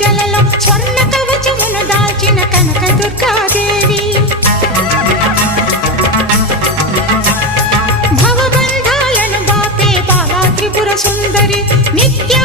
పూజలలో స్వర్ణ కవచమును దాల్చిన కనక దుర్గాదేవి భవబంధాలను బాపే బాలా త్రిపుర సుందరి నిత్యా